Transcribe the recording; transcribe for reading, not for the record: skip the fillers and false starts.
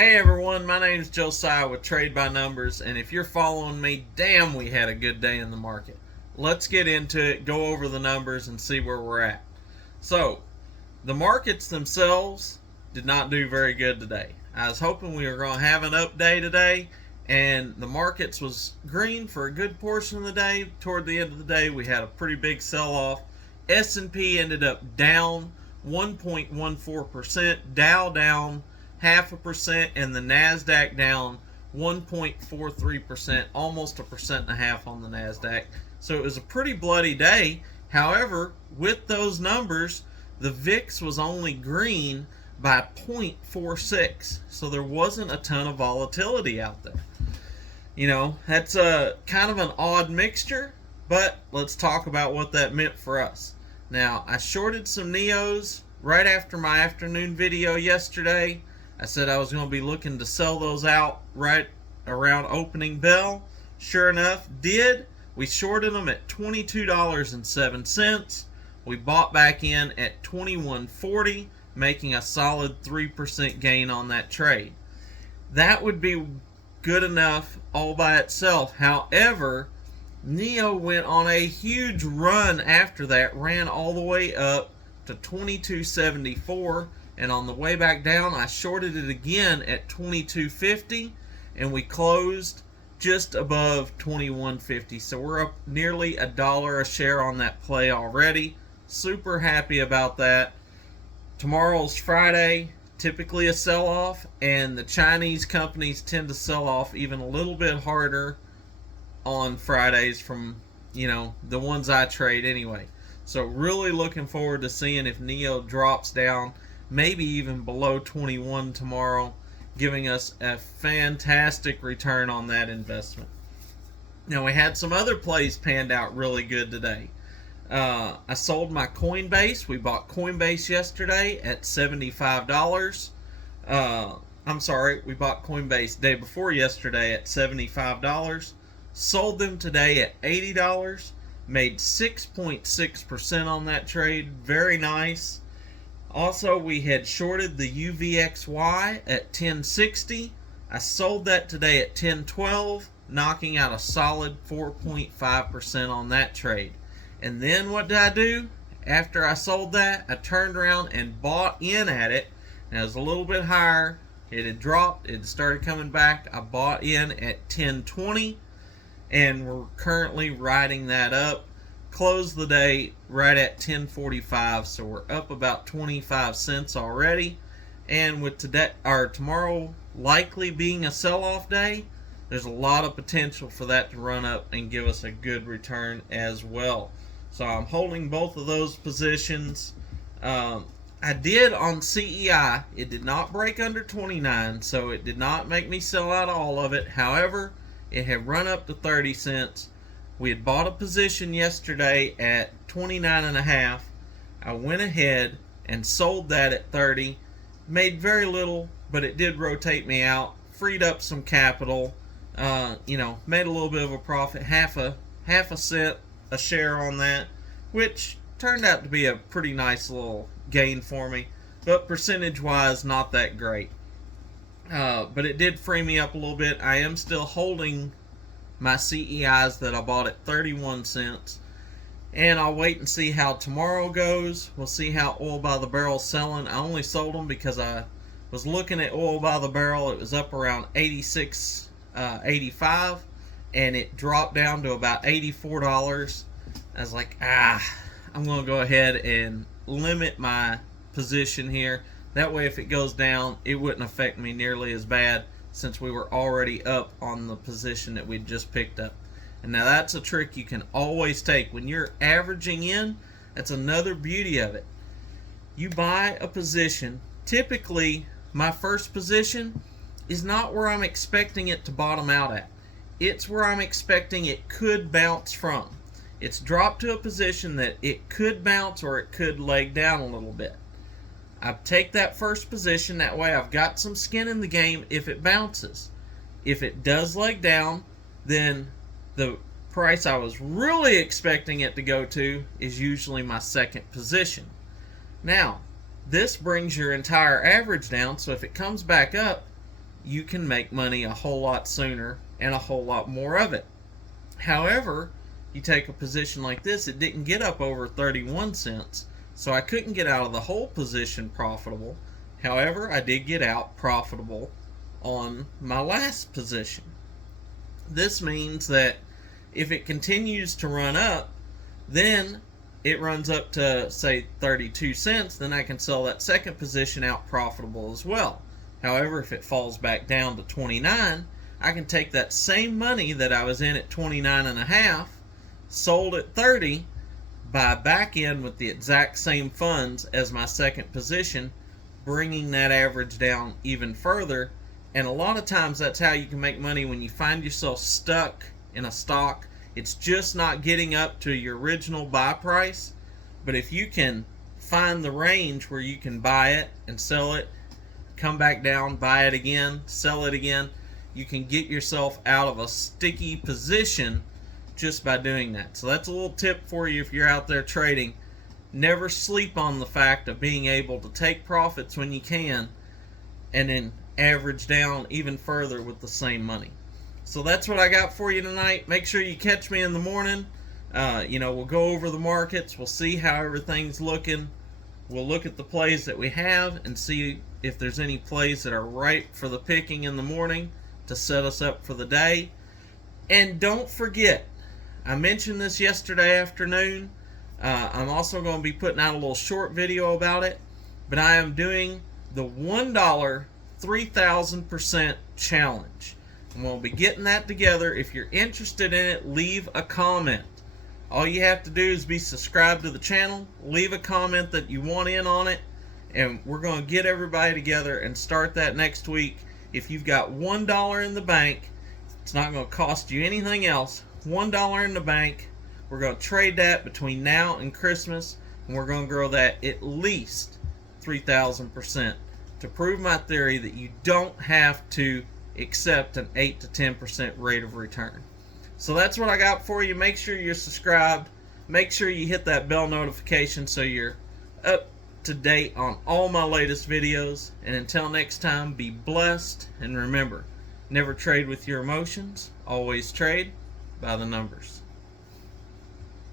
Hey everyone, my name is Josiah with Trade by Numbers, and if you're following me, damn, we had a good day in the market. Let's get into it, go over the numbers, and see where we're at. So, the markets themselves did not do very good today. I was hoping we were going to have an up day today, and the markets was green for a good portion of the day. Toward the end of the day, we had a pretty big sell-off. S&P ended up down 1.14%, Dow down 0.5%, and the NASDAQ down 1.43%, almost 1.5% on the NASDAQ. So it was a pretty bloody day. However, with those numbers, the VIX was only green by 0.46, so there wasn't a ton of volatility out there. That's a kind of an odd mixture, but let's talk about what that meant for us. Now, I shorted some NEOs right after my afternoon video yesterday. I said I was going to be looking to sell those out right around opening bell. Sure enough, did. We shorted them at $22.07. We bought back in at $21.40, making a solid 3% gain on that trade. That would be good enough all by itself. However, NEO went on a huge run after that, ran all the way up to $22.74, and on the way back down I shorted it again at $22.50, and we closed just above $21.50. So we're up nearly $1 a share on that play already. Super happy about that. Tomorrow's Friday, typically a sell-off, and the Chinese companies tend to sell off even a little bit harder on Fridays from, the ones I trade anyway. So really looking forward to seeing if NEO drops down, maybe even below 21 tomorrow, giving us a fantastic return on that investment. Now, we had some other plays panned out really good today. I sold my Coinbase. We bought Coinbase yesterday at $75. We bought Coinbase day before yesterday at $75. Sold them today at $80. Made 6.6% on that trade. Very nice. Also, we had shorted the UVXY at 1060. I sold that today at 1012, knocking out a solid 4.5% on that trade. And then what did I do? After I sold that, I turned around and bought in at it. Now, it was a little bit higher. It had dropped. It started coming back. I bought in at 1020, and we're currently riding that up. Closed the day right at 1045, so we're up about 25 cents already. And with today or tomorrow likely being a sell-off day, there's a lot of potential for that to run up and give us a good return as well. So I'm holding both of those positions. I did on CEI. It did not break under 29, so it did not make me sell out all of it. However, it had run up to 30 cents. We had bought a position yesterday at 29.5. I went ahead and sold that at 30. Made very little, but it did rotate me out. Freed up some capital. Made a little bit of a profit, half a cent a share on that, which turned out to be a pretty nice little gain for me. But percentage-wise, not that great. But it did free me up a little bit. I am still holding my CEIs that I bought at 31 cents. And I'll wait and see how tomorrow goes. We'll see how oil by the barrel is selling. I only sold them because I was looking at oil by the barrel. It was up around 86, 85, and it dropped down to about $84. I was like, I'm going to go ahead and limit my position here. That way, if it goes down, it wouldn't affect me nearly as bad, since we were already up on the position that we'd just picked up. And now that's a trick you can always take. When you're averaging in, that's another beauty of it. You buy a position. Typically, my first position is not where I'm expecting it to bottom out at. It's where I'm expecting it could bounce from. It's dropped to a position that it could bounce or it could leg down a little bit. I take that first position, that way I've got some skin in the game if it bounces. If it does leg down, then the price I was really expecting it to go to is usually my second position. Now, this brings your entire average down, so if it comes back up, you can make money a whole lot sooner and a whole lot more of it. However, you take a position like this, it didn't get up over 31 cents, so I couldn't get out of the whole position profitable. However, I did get out profitable on my last position. This means that if it continues to run up, then it runs up to, say, 32 cents, then I can sell that second position out profitable as well. However, if it falls back down to 29, I can take that same money that I was in at 29 and a half, sold at 30, buy back in with the exact same funds as my second position, bringing that average down even further. And a lot of times that's how you can make money when you find yourself stuck in a stock. It's just not getting up to your original buy price. But if you can find the range where you can buy it and sell it, come back down, buy it again, sell it again, you can get yourself out of a sticky position just by doing that. So that's a little tip for you if you're out there trading. Never sleep on the fact of being able to take profits when you can and then average down even further with the same money. So that's what I got for you tonight. Make sure you catch me in the morning. We'll go over the markets. We'll see how everything's looking. We'll look at the plays that we have and see if there's any plays that are ripe for the picking in the morning to set us up for the day. And don't forget, I mentioned this yesterday afternoon. I'm also going to be putting out a little short video about it, but I am doing the $1 3,000% challenge. And we'll be getting that together. If you're interested in it, leave a comment. All you have to do is be subscribed to the channel, leave a comment that you want in on it, and we're going to get everybody together and start that next week. If you've got $1 in the bank, it's not going to cost you anything else. $1 in the bank. We're going to trade that between now and Christmas, and we're going to grow that at least 3,000% to prove my theory that you don't have to accept an 8 to 10% rate of return. So that's what I got for you. Make sure you're subscribed. Make sure you hit that bell notification so you're up to date on all my latest videos. And until next time, be blessed. And remember, never trade with your emotions. Always trade by the numbers.